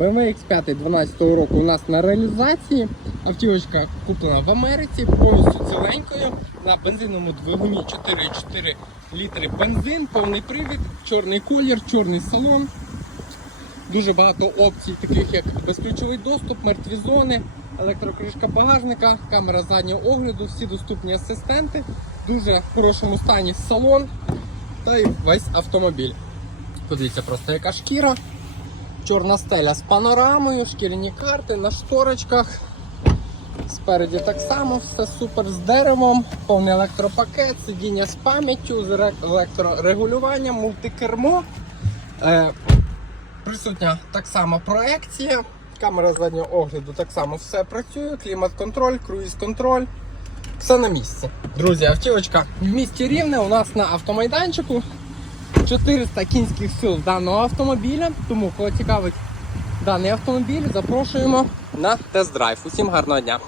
BMW X5 12 року у нас на реалізації. Автівочка куплена в Америці, повністю ціленькою. На бензиновому двигуні 4,4 літри бензин, повний привід, чорний колір, чорний салон. Дуже багато опцій, таких як безключовий доступ, мертві зони, електрокришка багажника, камера заднього огляду, всі доступні асистенти, дуже в хорошому стані салон та й весь автомобіль. Подивіться просто яка шкіра. Чорна стеля з панорамою, шкіряні карти на шторочках. Спереді так само, все супер з деревом, повний електропакет, сидіння з пам'яттю, з електрорегулюванням, мультикермо. Е, присутня так само проекція. Камера заднього огляду так само все працює, клімат-контроль, круїз-контроль. Все на місці. Друзі, автівочка в місті Рівне у нас на автомайданчику. 400 кінських сил даного автомобіля. Тому, кого цікавить даний автомобіль, запрошуємо на тест-драйв. Усім гарного дня!